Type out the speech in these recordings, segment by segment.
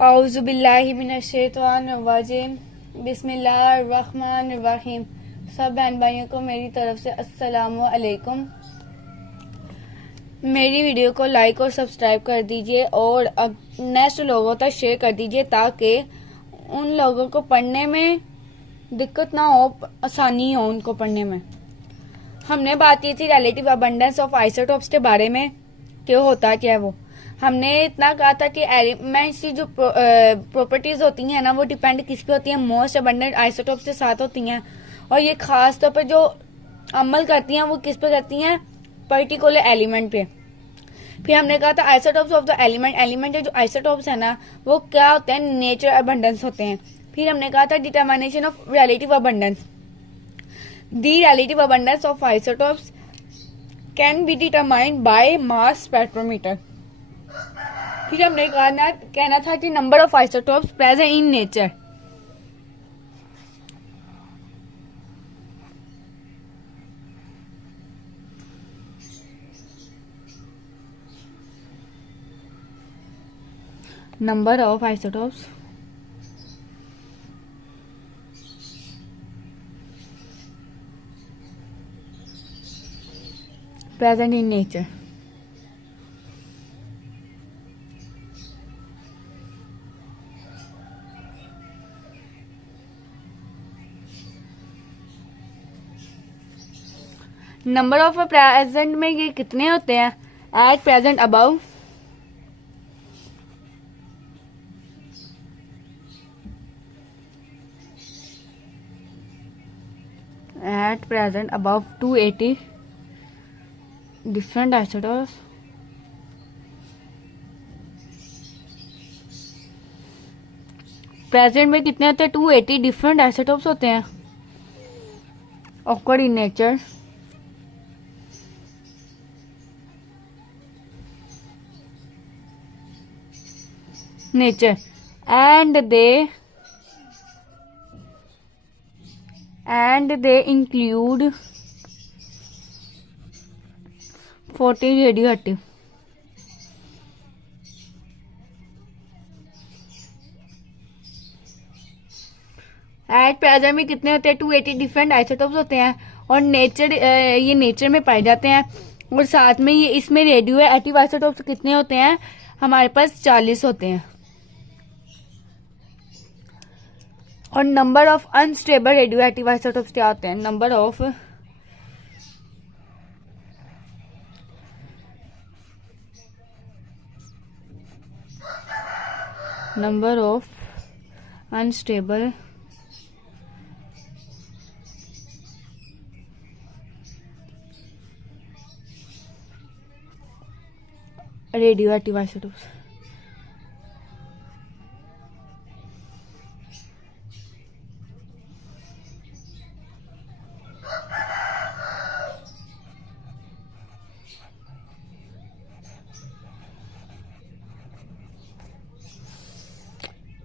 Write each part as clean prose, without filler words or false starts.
औज़ुबिल्लाहि मिनश्शैतानिर्रजीम बिस्मिल्लाहिर्रहमानिर्रहीम। सब बहन भाइयों को मेरी तरफ से अस्सलामु अलैकुम। मेरी वीडियो को लाइक और सब्सक्राइब कर दीजिए और अब नेक्स्ट लोगों तक शेयर कर दीजिए ताकि उन लोगों को पढ़ने में दिक्कत ना हो, आसानी हो उनको पढ़ने में। हमने बात की थी रिलेटिव अबंडेंस ऑफ आइसोटोप्स के बारे में, क्या होता क्या है वो। हमने इतना कहा था कि एलिमेंट्स की जो प्रॉपर्टीज होती हैं ना, वो डिपेंड किस पे होती हैं, मोस्ट अबंडेंट आइसोटोप्स के साथ होती हैं। और ये खास तौर पर जो अमल करती हैं वो किस पे करती हैं, पर्टिकुलर एलिमेंट पे। फिर हमने कहा था आइसोटोप्स ऑफ द एलिमेंट जो आइसोटोप्स है ना, वो क्या होते हैं, नेचर अबंडेंस होते हैं। फिर हमने कहा था determination of relative abundance. The relative abundance of isotopes can be determined by mass spectrometer. फिर हमने कहना था कि number of isotopes present in nature. Number of isotopes present in nature. Number of present में ये कितने होते हैं, at present above at present above 280 different isotopes present में कितने होते हैं, 280 डिफरेंट आइसोटोप्स होते हैं occur in nature. and they include 14 radioactive at present में कितने होते हैं, 280 डिफरेंट आइसोटोप्स होते हैं और ये नेचर में पाए जाते हैं। और साथ में ये इसमें रेडियो एक्टिव आइसोटोप्स कितने होते हैं, हमारे पास 40 होते हैं। और number of unstable radioactive isotopes क्या होते हैं, number of unstable radioactive isotopes.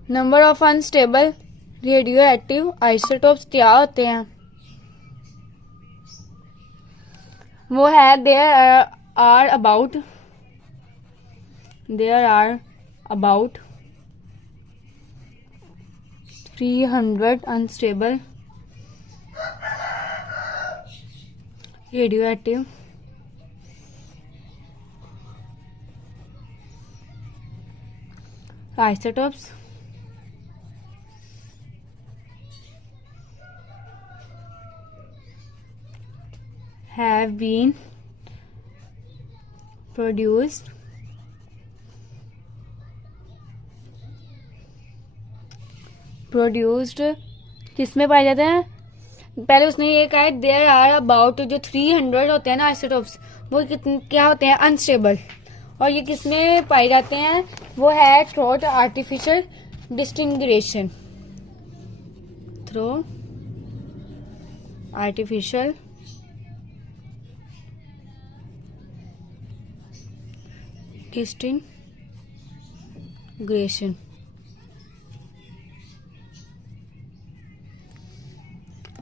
Number of unstable radioactive isotopes क्या होते हैं, वो है there are about 300 unstable radioactive isotopes have been produced किसमें पाए जाते हैं। पहले उसने ये कहा है देयर आर अबाउट जो 300 होते हैं ना आइसोटोप्स, वो क्या होते हैं, अनस्टेबल। और ये किसमें पाए जाते हैं, वो है थ्रू आर्टिफिशियल डिस्टिंग्रेशन, थ्रू आर्टिफिशियल डिस्टिंग्रेशन।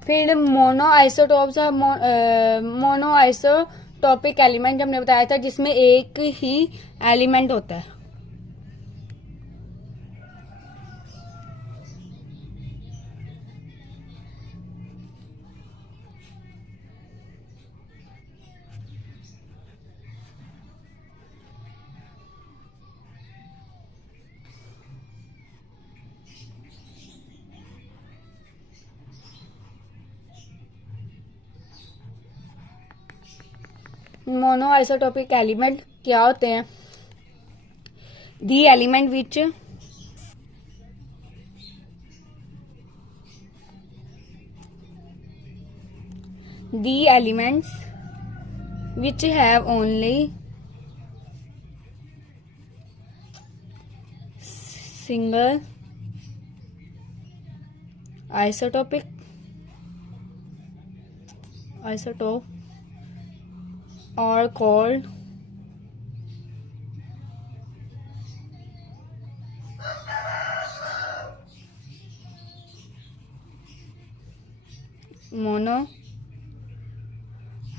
फिर मोनो आइसोटॉपिक एलिमेंट हमने बताया था जिसमें एक ही एलिमेंट होता है। मोनो आइसोटोपिक एलिमेंट क्या होते हैं? The element which the elements which have only single isotope are called mono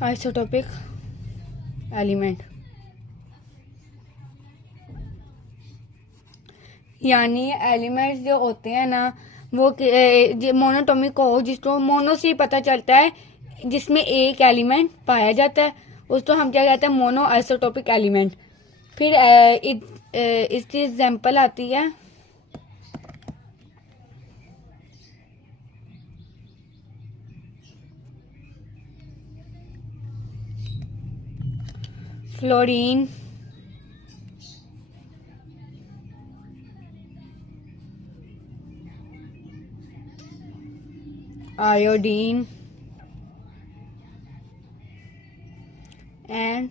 isotopic element. यानी एलिमेंट्स जो होते हैं ना वो मोनोटोमिक हो, जिसको मोनो से पता चलता है जिसमें एक एलिमेंट पाया जाता है, उसको हम क्या कहते हैं? Mono isotopic element. फिर इसकी एग्जांपल आती है fluorine, iodine and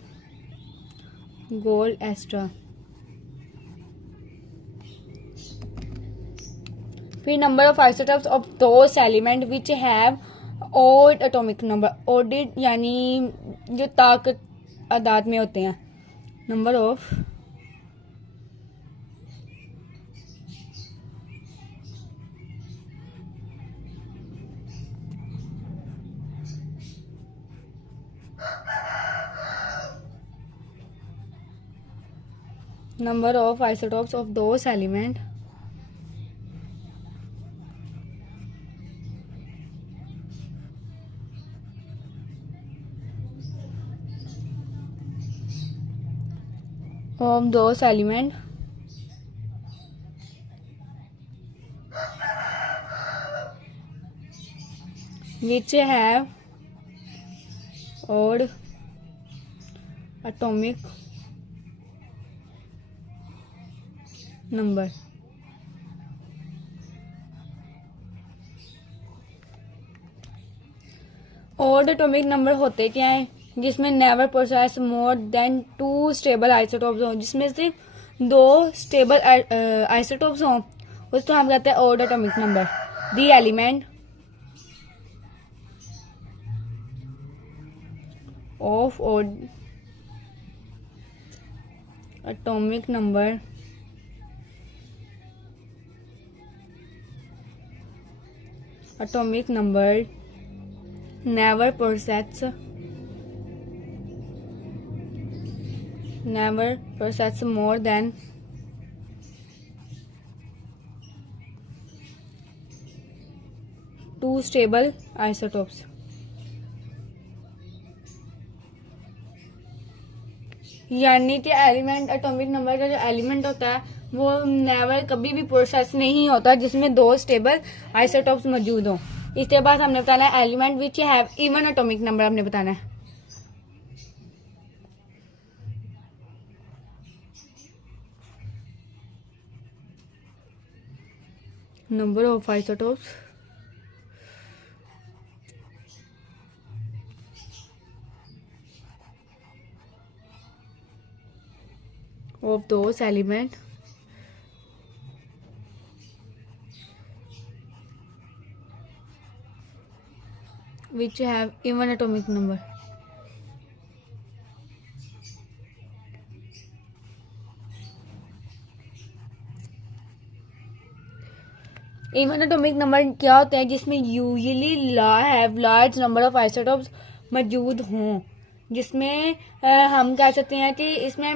gold aster. फिर number of isotopes of those element which have odd atomic number. Odd यानी जो ताकत आदाद में होते हैं। Number of isotopes of those element which have odd atomic number। Odd atomic number होते क्या है? जिसमें never possess more than 2 stable isotopes हो, जिसमें सिर्फ 2 स्टेबल आइसोटोप्स हो, उसको हम कहते हैं odd atomic number. The element of odd atomic number never possess more than 2 stable isotopes। यानी कि एलिमेंट एटॉमिक नंबर का जो एलिमेंट होता है वो नेवर कभी भी प्रोसेस नहीं होता जिसमें 2 स्टेबल आइसोटोप्स मौजूद हो। इसके बाद हमने बताना है element which have even atomic number. हमने बताना है number of isotopes of those element which have even atomic number। Even atomic number क्या होता है? जिसमें usually have large number of isotopes मौजूद हों, जिसमें हम कह सकते हैं कि इसमें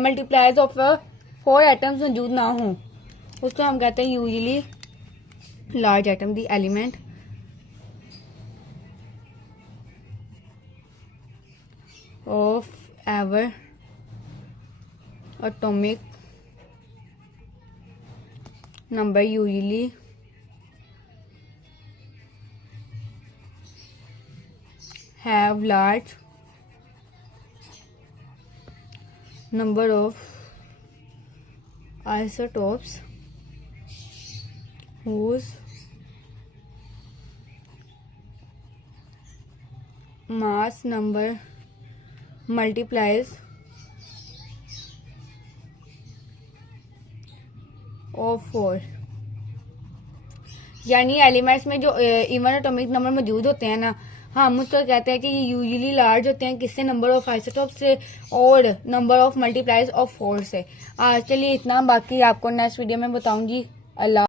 मल्टीप्लाइज ऑफ 4 एटम्स मौजूद ना हो, उसको हम कहते हैं usually large atom. The element of ever atomic number usually have large number of isotopes whose mass number multiplies of 4। यानी एलिमेंट्स में जो इवन एटॉमिक नंबर मौजूद होते हैं ना, हम उसको कहते हैं कि ये यूजुअली लार्ज होते हैं किससे, नंबर ऑफ आइसोटोप से और नंबर ऑफ मल्टीप्लाइज ऑफ 4 से। आज के लिए इतना, बाकी आपको नेक्स्ट वीडियो में बताऊंगी। अल्लाह।